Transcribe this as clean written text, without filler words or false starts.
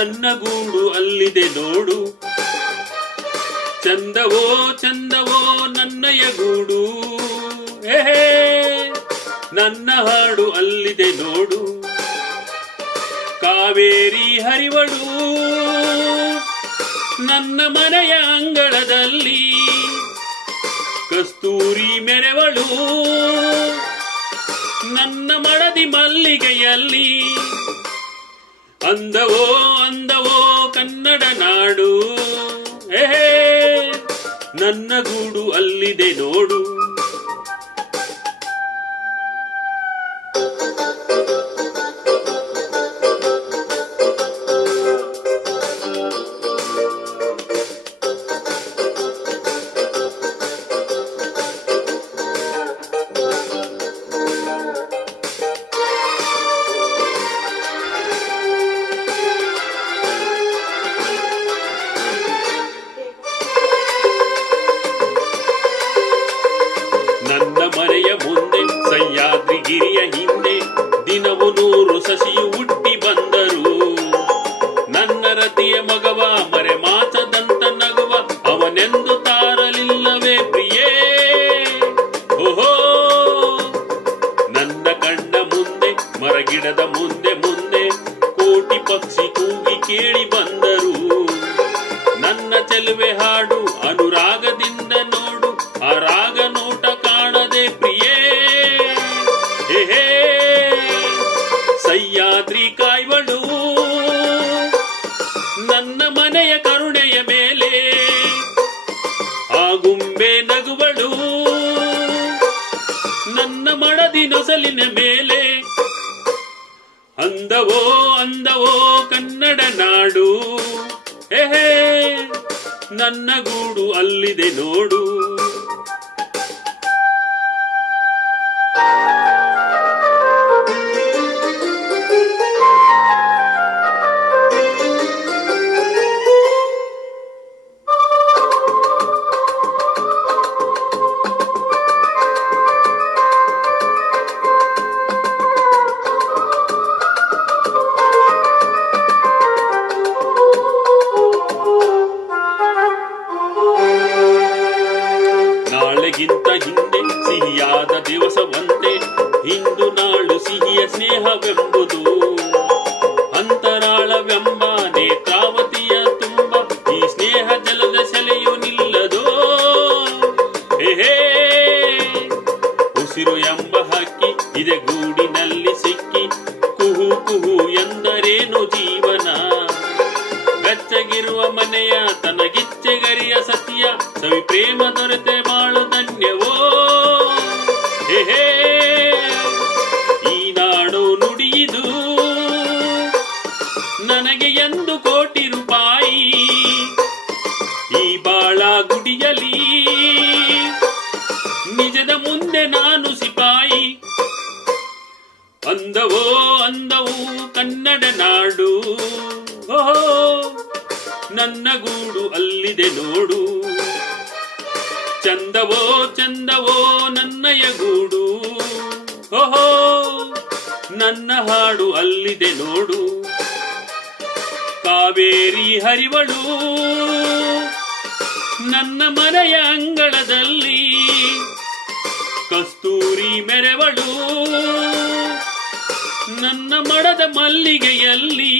ನನ್ನ ಗೂಡು ಅಲ್ಲಿದೆ ನೋಡು. ಚಂದವೋ ಚಂದವೋ ನನ್ನಯ ಗೂಡು, ನನ್ನ ಹಾಡು ಅಲ್ಲಿದೆ ನೋಡು. ಕಾವೇರಿ ಹರಿವಳು ನನ್ನ ಮನೆಯ ಅಂಗಳದಲ್ಲಿ, ಕಸ್ತೂರಿ ಮೆರೆವಳು ನನ್ನ ಮಡದಿ ಮಲ್ಲಿಗೆಯಲ್ಲಿ. ಅಂದವೋ ಅಂದವೋ ಕನ್ನಡ ನಾಡು, ನನ್ನ ಗೂಡು ಅಲ್ಲಿದೆ ನೋಡು. ನನ್ನ ಮನೆಯ ಮುಂದೆ ಸಹ್ಯಾದ್ರಿ ಗಿರಿಯ ಹಿಂದೆ ದಿನವು 100 ಸಸಿಯು ಹುಟ್ಟಿ ಬಂದರು. ನನ್ನ ರತಿಯ ಮಗವ ಮರೆ ಮಾಚದಂತ ನಗುವ ಅವನೆಂದು ತಾರಲಿಲ್ಲವೇ ಪ್ರಿಯೇ. ಓಹೋ, ನನ್ನ ಕಣ್ಣ ಮುಂದೆ ಮರಗಿಡದ ಮುಂದೆ ಮುಂದೆ ಕೋಟಿ ಪಕ್ಷಿ ಕೂಗಿ ಕೇಳಿ ಬಂದರು. ನನ್ನ ಚೆಲುವೆ ಹಾಡು ಅನುರಾಗದಿಂದ ನೋಡು, ಆ ರಾಗ ನೋಟ ಕಾಣದೆ ಪ್ರಿಯೇ. ಸಹ್ಯಾದ್ರಿ ಕಾಯ್ವಳು ನನ್ನ ಮನೆಯ ಕರುಣೆಯ ಮೇಲೆ, ಆಗುಂಬೆ ನಗುವಳು ನನ್ನ ಮಡದಿ ನೊಸಲಿನ ಮೇಲೆ. ಅಂದವೋ ಅಂದವೋ ಕನ್ನಡ ನಾಡು, ನನ್ನ ಗೂಡು ಅಲ್ಲಿದೆ ನೋಡು. ನಾಳೆಗಿಂತ ಹಿಂದೆ ಸಿಹಿಯಾದ ದಿವಸವಂತೆ ಇಂದು ನಾಳು ಸಿಹಿಯ ಸ್ನೇಹವೆಂಬುದು. ಅಂತರಾಳವೆಂಬ ನೇತ್ರಾವತಿಯ ತುಂಬ ಈ ಸ್ನೇಹ ಜಲದ ಸೆಲೆಯು ನಿಲ್ಲದೋ. ಉಸಿರು ಎಂಬ ಹಕ್ಕಿ ಇದೆ ಗೂಡಿನಲ್ಲಿ ಸಿಕ್ಕಿ, ಕುಹು ಕುಹು ಎಂದರೇನು ಜೀವನ. ಬೆಚ್ಚಗಿರುವ ಮನೆಯ ತನಗಿಚ್ಚೆಗರಿಯ ಸತಿಯ ಸವಿ ಪ್ರೇಮ ದೊರೆತೆ ಬಾಳು ಧನ್ಯವೋ. ಈ ನಾಡು ನುಡಿಯಿದು ನನಗೆ 1 ಕೋಟಿ ರೂಪಾಯಿ. ಈ ಬಾಳ ಗುಡಿಯಲಿ ನಿಜದ ಮುಂದೆ ನಾನು ಸಿಪಾಯಿ. ಅಂದವೋ ಅಂದವು ಕನ್ನಡ ನಾಡು, ನನ್ನ ಗೂಡು ಅಲ್ಲಿದೆ ನೋಡು. ಚಂದವೋ ಚಂದವೋ ನನ್ನಯ ಗೂಡು, ನನ್ನ ಹಾಡು ಅಲ್ಲಿದೆ ನೋಡು. ಕಾವೇರಿ ಹರಿವಳು ನನ್ನ ಮನೆಯ ಅಂಗಳದಲ್ಲಿ, ಕಸ್ತೂರಿ ಮೆರೆವಳು ನನ್ನ ಮಡದ ಮಲ್ಲಿಗೆಯಲ್ಲಿ.